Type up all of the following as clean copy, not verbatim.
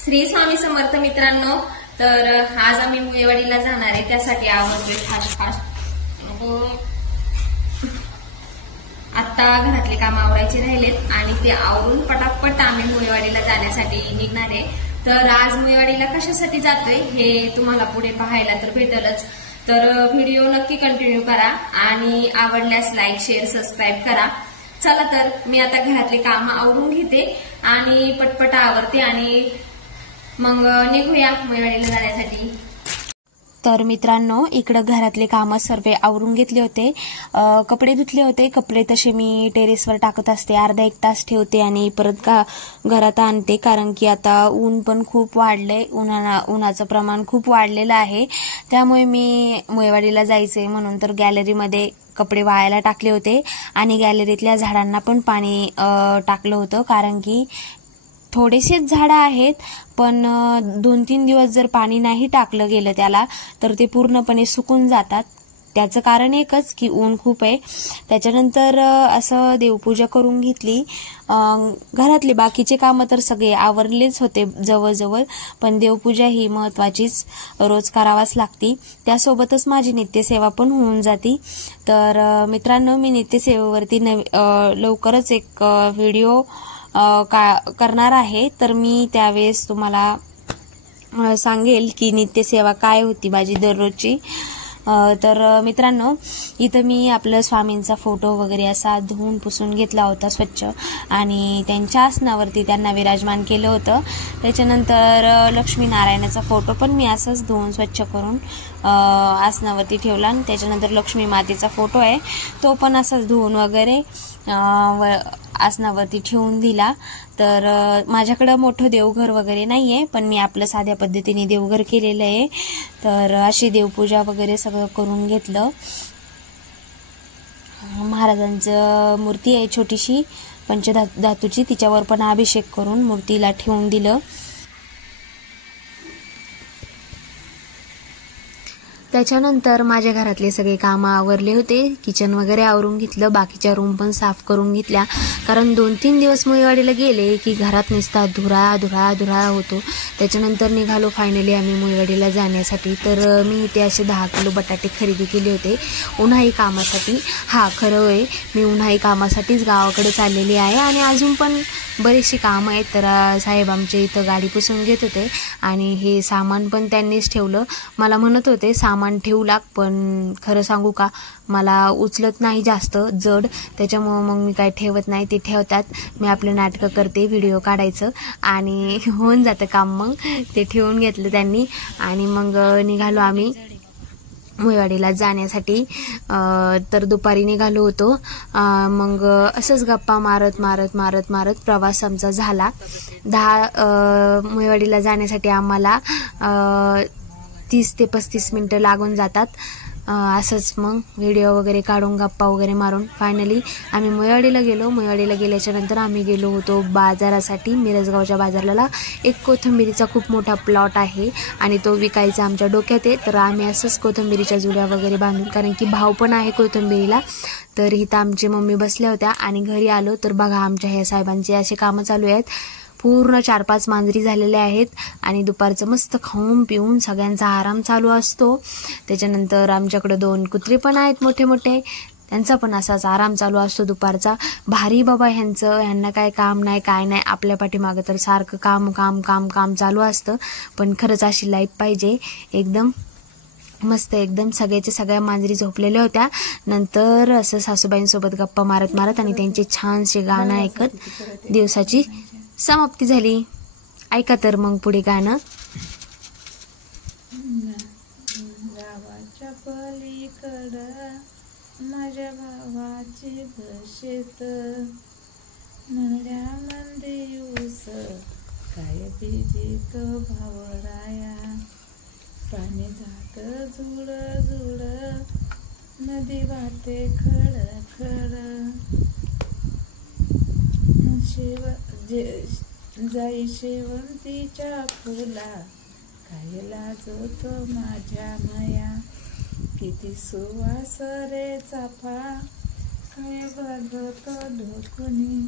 श्री स्वामी समर्थ मित्रांनो, तर आज आम्ही मुळेवाडीला जाणार आहे, त्यासाठी आवरतोय फास्ट आता घरातले काम आवरायचे राहिलेत आणि ते आवरून पटापट आम्ही मुळेवाडीला जाण्यासाठी निघणार आहे। तर आज मुळेवाडीला कशासाठी जातोय हे तुम्हाला पुढे पाहायला तर भेटेलच, तर व्हिडिओ नक्की कंटिन्यू करा आणि आवडल्यास लाईक शेअर सबस्क्राईब करा। चला तर मी आता घरातले काम आवरून घेते आणि पटपट आवरते आणि मग निघूया मुळेवाडीला जाण्यासाठी। तर मित्रांनो, इकडे घरातले काम सर्व आवरून घेतले होते, कपडे धुतले होते। कपडे तसे मी टेरेसवर टाकत असते, अर्धा एक तास ठेवते आणि परत घरात आणते, कारण की आता ऊन पण खूप वाढलंय, उन्हाचं प्रमाण खूप वाढलेलं आहे। त्यामुळे मी मुळेवाडीला जायचंय म्हणून तर गॅलरीमध्ये कपडे वाळायला टाकले होते आणि गॅलरीतल्या झाडांना पण पाणी टाकलं होतं, कारण की थोडेसेच झाडं आहेत, पण 2-3 दिवस जर पाणी नाही टाकलं गेलं त्याला तर ते पूर्णपणे सुकून जातात। त्याचं कारण एकच की ऊन खूप आहे। त्याच्यानंतर असं देवपूजा करून घेतली। घरातले बाकीचे कामं तर सगळे आवरलेच होते जवळजवळ, पण देवपूजा ही महत्त्वाचीच, रोज करावाच लागती, त्यासोबतच माझी नित्यसेवा पण होऊन जाती। तर मित्रांनो, मी नित्यसेवेवरती लवकरच एक व्हिडिओ करणार आहे, तर मी त्यावेळेस तुम्हाला सांगेल की नित्यसेवा काय होती माझी दररोजची। तर मित्रांनो, इथं मी आपलं स्वामींचा फोटो वगैरे असा धुवून पुसून घेतला होता स्वच्छ आणि त्यांच्या आसनावरती त्यांना विराजमान केलं होतं। त्याच्यानंतर लक्ष्मीनारायणाचा फोटो पण मी असाच धुवून स्वच्छ करून आसनावरती ठेवला आणि त्याच्यानंतर लक्ष्मी मातेचा फोटो आहे तो पण असाच धुवून वगैरे आसनावरती ठेवून दिला। तर माझ्याकडे मोठं देवघर वगैरे नाहीये, पण मी आपलं साध्या पद्धतीने देवघर केलेलं आहे। तर अशी देवपूजा वगैरे सगळं करून घेतलं। महाराजांचं मूर्ती आहे छोटीशी पंचधातूची, तिच्यावर पण अभिषेक करून मूर्तीला ठेवून दिलं। त्याच्यानंतर माझ्या घरातले सगळे कामं आवरले होते, किचन वगैरे आवरून घेतलं, बाकीच्या रूम पण साफ करून घेतल्या, कारण 2-3 दिवस मुळेवाडीला गेले की घरात नुसता धुरा होतो। त्याच्यानंतर निघालो फायनली आम्ही मुळेवाडीला जाण्यासाठी। तर मी इथे असे 10 किलो बटाटे खरेदी केले होते उन्हाळी कामासाठी। खरं होय, मी उन्हाळी कामासाठीच गावाकडे चाललेली आहे आणि अजून पण बरीचशी कामं आहेत। तर साहेब आमच्या इथं गाडी पुसून घेत होते आणि हे सामान पण त्यांनीच ठेवलं। मला म्हणत होते सामान ठेवू लाग, पण खरं सांगू का, मला उचलत नाही जास्त जड, त्याच्यामुळं मग मी काय ठेवत नाही, ते ठेवतात, मी आपलं नाटकं करते, व्हिडिओ काढायचं आणि होऊन जातं काम। मग ते ठेवून घेतलं त्यांनी आणि मग निघालो आम्ही मुळेवाडीला जाण्यासाठी। तर दुपारी निघालो होतो, मग असंच गप्पा मारत प्रवास आमचा झाला। मुळेवाडीला जाण्यासाठी आम्हाला 30 ते 35 मिनटं लागून जातात। असंच मग व्हिडिओ वगैरे काढून गप्पा वगैरे मारून फायनली आम्ही मुळेवाडीला गेलो। मुळेवाडीला गेल्याच्या नंतर आम्ही गेलो होतो बाजारासाठी, मिरजगावच्या बाजारला। एक कोथिंबिरीचा खूप मोठा प्लॉट आहे आणि तो विकायचा आमच्या डोक्यात आहे, तर आम्ही असंच कोथिंबिरीच्या जुड्या वगैरे बांधून, कारण की भाव पण आहे कोथिंबिरीला। तर इथं आमची मम्मी बसल्या होत्या आणि घरी आलो तर बघा आमच्या ह्या साहेबांचे असे कामं चालू आहेत। पूर्ण 4-5 मांजरी झालेल्या आहेत आणि दुपारचं मस्त खाऊन पिऊन सगळ्यांचा आराम चालू असतो। त्याच्यानंतर आमच्याकडे 2 कुत्रे पण आहेत मोठे, त्यांचा पण असाच आराम चालू असतो दुपारचा। भारी बाबा ह्यांना काय काम नाही काय नाही, आपल्या पाठीमागं तर सारखं काम चालू असतं। पण खरंच अशी लाईफ पाहिजे, एकदम मस्त, एकदम सगळ्या मांजरी झोपलेल्या होत्या। नंतर असं सासूबाईंसोबत गप्पा मारत आणि त्यांचे छानसे गाणं ऐकत दिवसाची समाप्ती झाली। ऐका तर मग पुढे गाणं। गावाच्या पलीकडं माझ्या भावाची बशेत, नरड्यामध्ये ऊस काय बीजी तो भावराया, पाणी जात जुळ नदी वाहते खळ जाई शेवंतीच्या फुला, काय लाजतो माझ्या माया, किती सुवास रे चाफा, काय बघतो ढोकुनी,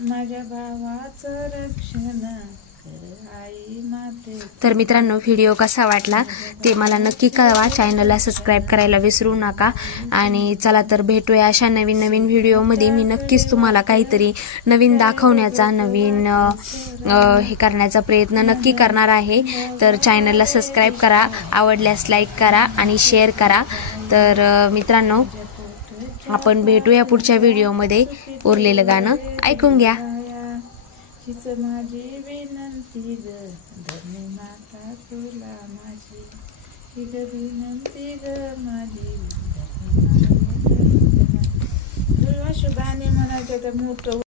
माझ्या भावाचं रक्षण कर आई तर मित्रांनो, व्हिडिओ कसा वाटला ते मला नक्की कळवा. चॅनलला सबस्क्राईब करायला विसरू नका. आणि चला तर भेटूया अशा नवीन नवीन व्हिडिओमध्ये. मी नक्कीच तुम्हाला काहीतरी नवीन दाखवण्याचा, नवीन हे करण्याचा प्रयत्न नक्की करणार आहे. तर चॅनलला सबस्क्राईब करा, आवडल्यास लाईक करा आणि शेअर करा. तर मित्रांनो, आपण भेटूया पुढच्या व्हिडिओमध्ये. उरलेलं गाणं ऐकून घ्या. हीच माझी विनंती ग धरणी माता तुला माझी, ही ग विनंती ग माझी धरणी माता. शुभाने म्हणायचं तर मोठं